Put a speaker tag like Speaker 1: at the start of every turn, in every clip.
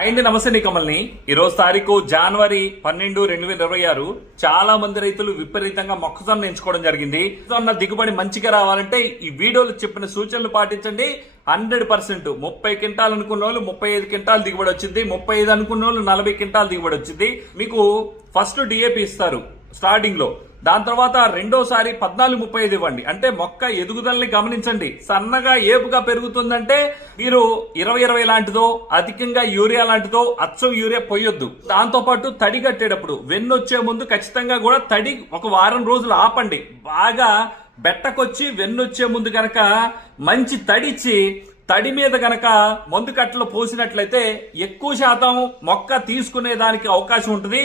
Speaker 1: అండి నమస్తే నీ కమల్ని. ఈరోజు తారీఖు జనవరి పన్నెండు రెండు వేల ఇరవై ఆరు. చాలా మంది రైతులు విపరీతంగా మొక్కజొన్న ఎంచుకోవడం జరిగింది. మొక్కజొన్న దిగుబడి మంచిగా రావాలంటే ఈ వీడియోలో చెప్పిన సూచనలు పాటించండి. హండ్రెడ్ పర్సెంట్ ముప్పై క్వింటాల్ అనుకున్న వాళ్ళు ముప్పై ఐదు క్వింటాల్ దిగుబడి వచ్చింది. ముప్పై ఐదు అనుకున్న వాళ్ళు నలభై క్వింటాల్ దిగుబడి వచ్చింది. మీకు ఫస్ట్ డిఏపి ఇస్తారు. స్టార్టింగ్లో. దాని తర్వాత రెండోసారి పద్నాలుగు ముప్పై ఐదు ఇవ్వండి. అంటే మొక్క ఎదుగుదలని గమనించండి. సన్నగా ఏపుగా పెరుగుతుందంటే మీరు ఇరవై ఇరవై లాంటిదో అధికంగా యూరియా లాంటిదో అచ్చం యూరియా పోయొద్దు. దాంతో పాటు తడి కట్టేటప్పుడు వెన్ను వచ్చే ముందు ఖచ్చితంగా కూడా తడి ఒక వారం రోజులు ఆపండి. బాగా బెట్టకొచ్చి వెన్నొచ్చే ముందు కనుక మంచి తడిచ్చి తడి మీద గనక మందు కట్టలు పోసినట్లయితే ఎక్కువ శాతం మొక్క తీసుకునే దానికి అవకాశం ఉంటుంది.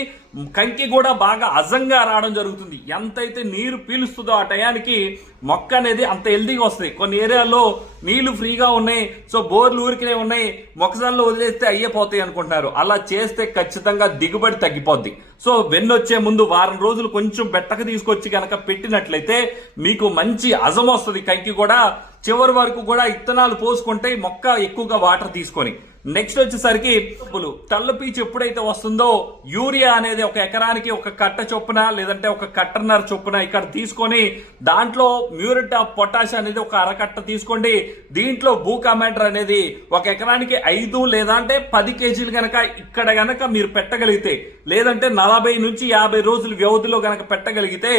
Speaker 1: కంకి కూడా బాగా అజంగా రావడం జరుగుతుంది. ఎంతైతే నీరు పీలుస్తుందో ఆ టయానికి మొక్క అనేది అంత హెల్దీగా వస్తుంది. కొన్ని ఏరియాల్లో నీళ్ళు ఫ్రీగా ఉన్నాయి. సో బోర్లు ఊరికినే ఉన్నాయి. మొక్కజొన్నలు వదిలేస్తే అయ్యిపోతాయి అనుకుంటున్నారు. అలా చేస్తే ఖచ్చితంగా దిగుబడి తగ్గిపోద్ది. సో వెన్నొచ్చే ముందు వారం రోజులు కొంచెం బెట్టక తీసుకొచ్చి కనుక పెట్టినట్లయితే మీకు మంచి అజం వస్తుంది. కంకి కూడా చివరి వరకు కూడా ఇత్తనాలు పోసుకుంటే మొక్క ఎక్కువగా వాటర్ తీసుకొని నెక్స్ట్ వచ్చేసరికి పులు పీచు ఎప్పుడైతే వస్తుందో యూరియా అనేది ఒక ఎకరానికి ఒక కట్ట చొప్పున లేదంటే ఒక కట్టన్నర చొప్పున ఇక్కడ తీసుకొని దాంట్లో మ్యూరిట్ ఆఫ్ పొటాష్ అనేది ఒక అరకట్ట తీసుకోండి. దీంట్లో భూ కమాండర్ అనేది ఒక ఎకరానికి ఐదు లేదా అంటే పది కేజీలు గనక ఇక్కడ గనక మీరు పెట్టగలిగితే లేదంటే నలభై నుంచి యాభై రోజుల వ్యవధిలో గనక పెట్టగలిగితే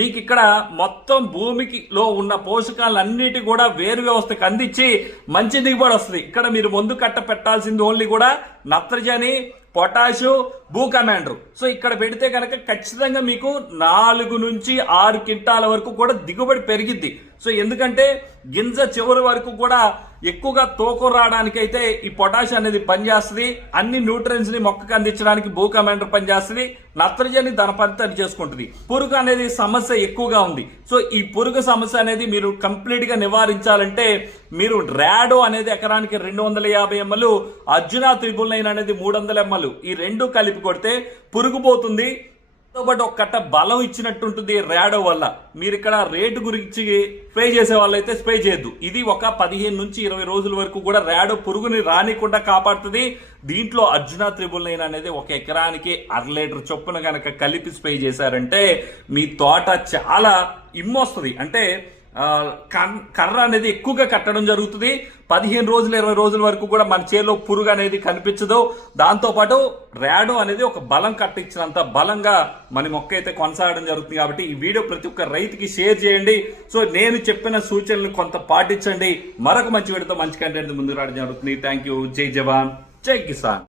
Speaker 1: మీకు ఇక్కడ మొత్తం భూమికి లో ఉన్న పోషకాలన్నిటి కూడా వేరు వ్యవస్థకు అందించి మంచి దిగుబడి వస్తుంది. ఇక్కడ మీరు ముందు కట్ట పెట్టాలి పెట్టాల్సింది ఓన్లీ కూడా నత్రజని పొటాషు భూ కమాండర్. సో ఇక్కడ పెడితే కనుక ఖచ్చితంగా మీకు నాలుగు నుంచి ఆరు క్వింటాల వరకు కూడా దిగుబడి పెరిగిద్ది. సో ఎందుకంటే గింజ చివరి వరకు కూడా ఎక్కువగా తోకం రావడానికి అయితే ఈ పొటాష్ అనేది పనిచేస్తుంది. అన్ని న్యూట్రియన్స్ని మొక్కకు అందించడానికి భూ కమాండర్ పనిచేస్తుంది. నత్రజని దాని పని చేసుకుంటుంది. పురుగు అనేది సమస్య ఎక్కువగా ఉంది. సో ఈ పురుగు సమస్య అనేది మీరు కంప్లీట్గా నివారించాలంటే మీరు ర్యాడో అనేది ఎకరానికి రెండు వందల యాభై ఎంఎల్ అర్జున త్రిబుల్ నైన్ అనేది మూడు వందల ఎంఎల్ ఈ రెండు కలిపి కొడితే పురుగు పోతుంది దాంతో ఒక కట్ట బలం ఇచ్చినట్టు ఉంటుంది ర్యాడో వల్ల. మీరు ఇక్కడ రేటు గురించి స్ప్రే చేసే వాళ్ళైతే స్ప్రే చేయొద్దు. ఇది ఒక పదిహేను నుంచి ఇరవై రోజుల వరకు కూడా ర్యాడో పురుగుని రానికుండా కాపాడుతుంది. దీంట్లో అర్జున త్రిబుల్ నైన్ అనేది ఒక ఎకరానికి అర లీటర్ చొప్పున కనుక కలిపి స్ప్రే చేశారంటే మీ తోట చాలా ఇమ్మొస్తుంది. అంటే కర్ర అనేది ఎక్కువగా కట్టడం జరుగుతుంది. పదిహేను రోజులు ఇరవై రోజుల వరకు కూడా మన చేలో పురుగు అనేది కనిపించదు. దాంతో పాటు ర్యాడో అనేది ఒక బలం కట్టించినంత బలంగా మన మొక్క అయితే కొనసాగడం జరుగుతుంది కాబట్టి ఈ వీడియో ప్రతి ఒక్క రైతుకి షేర్ చేయండి. సో నేను చెప్పిన సూచనలు కొంత పాటించండి. మరొక మంచి వీడియోతో మంచి కంటెంట్ ముందుకు రావడం జరుగుతుంది. థ్యాంక్ యూ జై జవాన్. జై కిసాన్